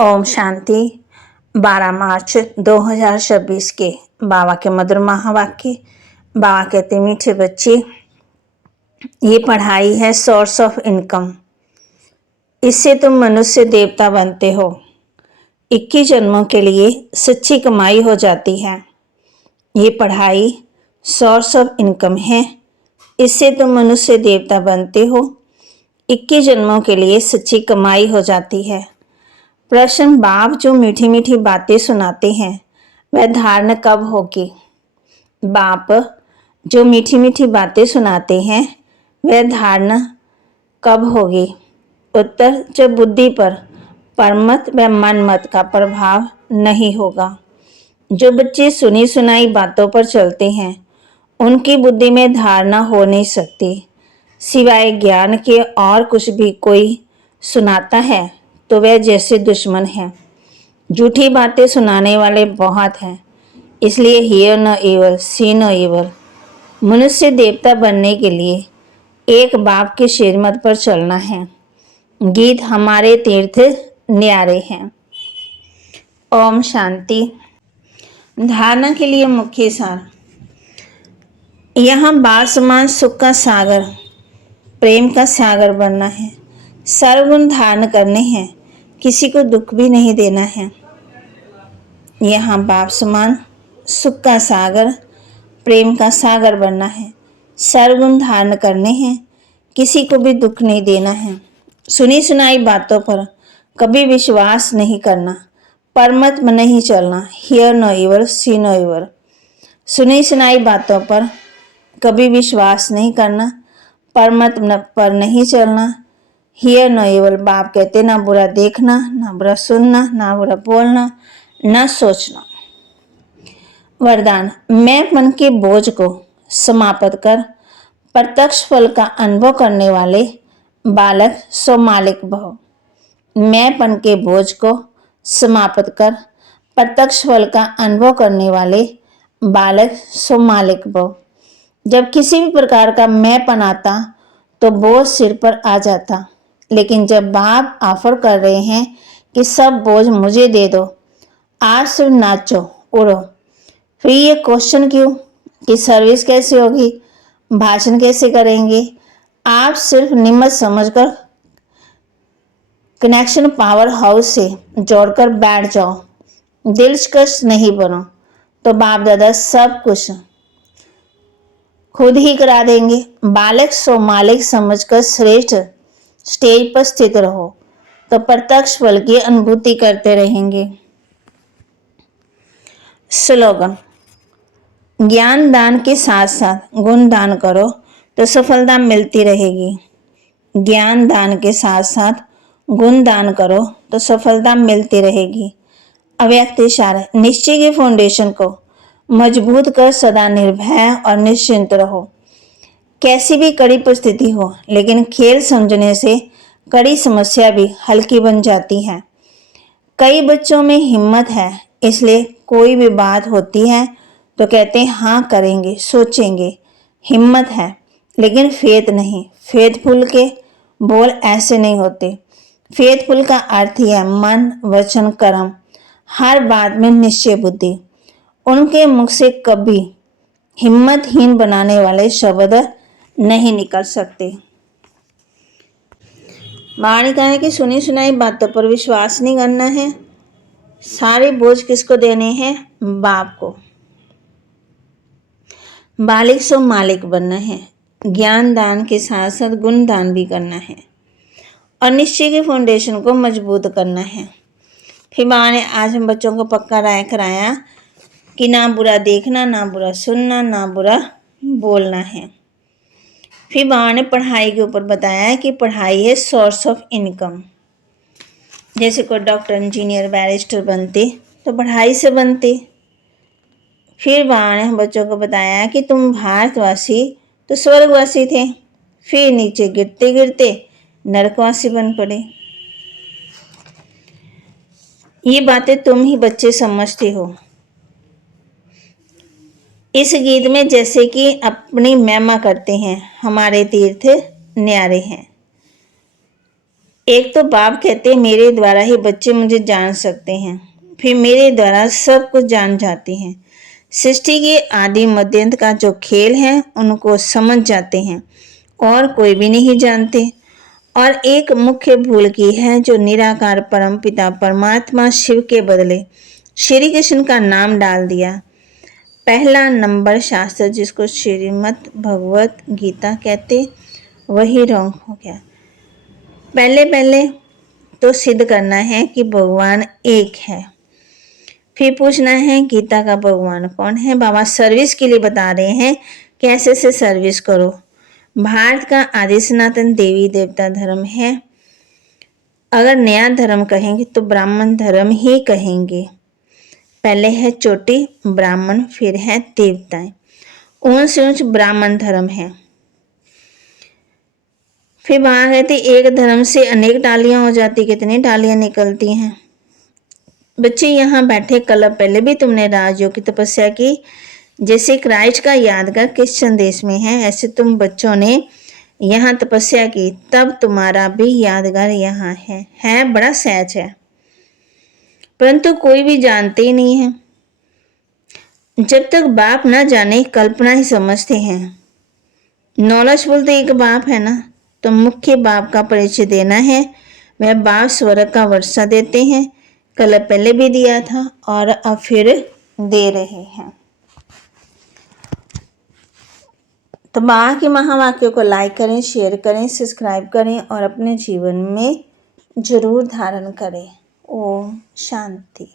ओम शांति। 12 मार्च 2026 के बाबा के मधुर महावाक्य। बाबा कहते मीठे बच्चे, ये पढ़ाई है सोर्स ऑफ इनकम। इससे तुम मनुष्य देवता बनते हो। 21 जन्मों के लिए सच्ची कमाई हो जाती है। ये पढ़ाई सोर्स ऑफ इनकम है। इससे तुम मनुष्य देवता बनते हो। 21 जन्मों के लिए सच्ची कमाई हो जाती है। प्रश्न, बाप जो मीठी मीठी बातें सुनाते हैं वह धारणा कब होगी? बाप जो मीठी मीठी बातें सुनाते हैं वह धारणा कब होगी? उत्तर, जब बुद्धि पर परमत व मनमत का प्रभाव नहीं होगा। जो बच्चे सुनी सुनाई बातों पर चलते हैं उनकी बुद्धि में धारणा हो नहीं सकती। सिवाय ज्ञान के और कुछ भी कोई सुनाता है तो वह जैसे दुश्मन है। झूठी बातें सुनाने वाले बहुत हैं, इसलिए hear no evil see no evil. मनुष्य देवता बनने के लिए एक बाप के श्रीमत पर चलना है। गीत हमारे तीर्थ न्यारे हैं। ओम शांति। धारणा के लिए मुख्य सार। यहाँ बाल समान सुख का सागर, प्रेम का सागर बनना है। सर्वगुण धारण करने हैं, किसी को दुख भी नहीं देना है। यहाँ बाप समान सुख का सागर, प्रेम का सागर बनना है। सर्वगुण धारण करने हैं, किसी को भी दुख नहीं देना है। सुनी सुनाई बातों पर कभी विश्वास नहीं करना, परमत में नहीं चलना। Hear no evil see no evil. सुनी सुनाई बातों पर कभी विश्वास नहीं करना, परमत पर नहीं चलना। Hear no evil. बाप कहते ना बुरा देखना, ना बुरा सुनना, ना बुरा बोलना, ना सोचना। वरदान, मैं मन के बोझ को समाप्त कर प्रत्यक्ष फल का अनुभव करने वाले बालक सो मालिक भव। मैंपन के बोझ को समाप्त कर प्रत्यक्ष फल का अनुभव करने वाले बालक सो मालिक भव। जब किसी भी प्रकार का मैंपन आता तो बोझ सिर पर आ जाता, लेकिन जब बाप ऑफर कर रहे हैं कि सब बोझ मुझे दे दो, आज सिर्फ नाचो उड़ो, फिर ये क्वेश्चन क्यों कि सर्विस कैसे होगी, भाषण कैसे करेंगे? आप सिर्फ निम्मत समझकर कनेक्शन पावर हाउस से जोड़कर बैठ जाओ, दिलकश नहीं बनो, तो बाप दादा सब कुछ खुद ही करा देंगे। बालक सो मालिक समझकर श्रेष्ठ स्टेज पर स्थित रहो तो प्रत्यक्ष फल की अनुभूति करते रहेंगे। स्लोगन, ज्ञान दान के साथ साथ गुण दान करो तो सफलता मिलती रहेगी। ज्ञान दान के साथ साथ गुण दान करो तो सफलता मिलती रहेगी। अव्यक्त इशारा, निश्चय के फाउंडेशन को मजबूत कर सदा निर्भय और निश्चिंत रहो। कैसी भी कड़ी परिस्थिति हो, लेकिन खेल समझने से कड़ी समस्या भी हल्की बन जाती है। कई बच्चों में हिम्मत है, इसलिए कोई भी बात होती है तो कहते हैं हाँ करेंगे, सोचेंगे। हिम्मत है लेकिन फेथ नहीं। फेथफुल के बोल ऐसे नहीं होते। फेथफुल का अर्थ ही है मन वचन कर्म, हर बात में निश्चय बुद्धि। उनके मुख से कभी हिम्मतहीन बनाने वाले शब्द नहीं निकल सकते। बाणी कहा है कि सुनी सुनाई बातों पर विश्वास नहीं करना है। सारे बोझ किसको देने हैं? बाप को। बालिक सो मालिक बनना है। ज्ञान दान के साथ साथ गुण दान भी करना है और निश्चय के फाउंडेशन को मजबूत करना है। फिर बाबा ने आज हम बच्चों को पक्का राय कराया कि ना बुरा देखना, ना बुरा सुनना, ना बुरा बोलना है। फिर बाबा ने पढ़ाई के ऊपर बताया कि पढ़ाई है सोर्स ऑफ इनकम। जैसे कोई डॉक्टर इंजीनियर बैरिस्टर बनते तो पढ़ाई से बनते। फिर बाबा ने हम बच्चों को बताया कि तुम भारतवासी तो स्वर्गवासी थे, फिर नीचे गिरते गिरते नरकवासी बन पड़े। ये बातें तुम ही बच्चे समझते हो। इस गीत में जैसे कि अपनी महिमा करते हैं, हमारे तीर्थ न्यारे हैं। एक तो बाप कहते मेरे द्वारा ही बच्चे मुझे जान सकते हैं, फिर मेरे द्वारा सब कुछ जान जाते हैं। सृष्टि के आदि मध्यांत का जो खेल है उनको समझ जाते हैं और कोई भी नहीं जानते। और एक मुख्य भूल की है जो निराकार परम पिता परमात्मा शिव के बदले श्री कृष्ण का नाम डाल दिया। पहला नंबर शास्त्र जिसको श्रीमद् भगवत गीता कहते वही रॉन्ग हो गया। पहले पहले तो सिद्ध करना है कि भगवान एक है, फिर पूछना है गीता का भगवान कौन है। बाबा सर्विस के लिए बता रहे हैं कैसे से सर्विस करो। भारत का आदि सनातन देवी देवता धर्म है। अगर नया धर्म कहेंगे तो ब्राह्मण धर्म ही कहेंगे। पहले है चोटी ब्राह्मण, फिर है देवताएं। ऊंच से ऊंच ब्राह्मण धर्म है। फिर वहां कहते एक धर्म से अनेक डालियां हो जाती, कितनी डालियां निकलती हैं। बच्चे यहाँ बैठे कल पहले भी तुमने राजयोग की तपस्या की। जैसे क्राइस्ट का यादगार किस संदेश में है, ऐसे तुम बच्चों ने यहाँ तपस्या की, तब तुम्हारा भी यादगार यहाँ है बड़ा सहज है, परंतु कोई भी जानते ही नहीं है। जब तक बाप ना जाने कल्पना ही समझते हैं। नॉलेजफुल तो एक बाप है ना, तो मुख्य बाप का परिचय देना है। वह बाप स्वर्ग का वर्षा देते हैं, कल पहले भी दिया था और अब फिर दे रहे हैं। तो माँ के महावाक्यों को लाइक करें, शेयर करें, सब्सक्राइब करें और अपने जीवन में जरूर धारण करें। ओम शांति।